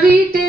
வீட்டே